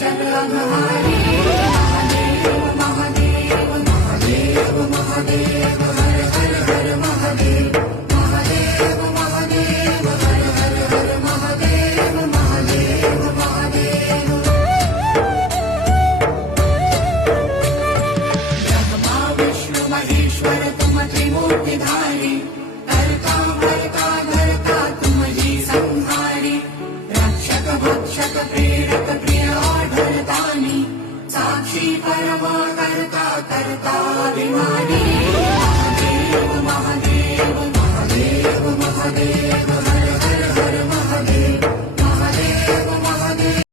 चल अघहारी महादेव महादेव महादेव महादेव हर हर हर महादेव महादेव महादेव हर हर हर महादेव महादेव महादेव ब्रह्मा विष्णु महेश्वर तुम त्रिमूर्तिधारी करता भरता धरता तुम जी संहारी रक्षक भक्षक प्रेरक प्रिय आढळतानी साक्षी परमा करता करता विमानी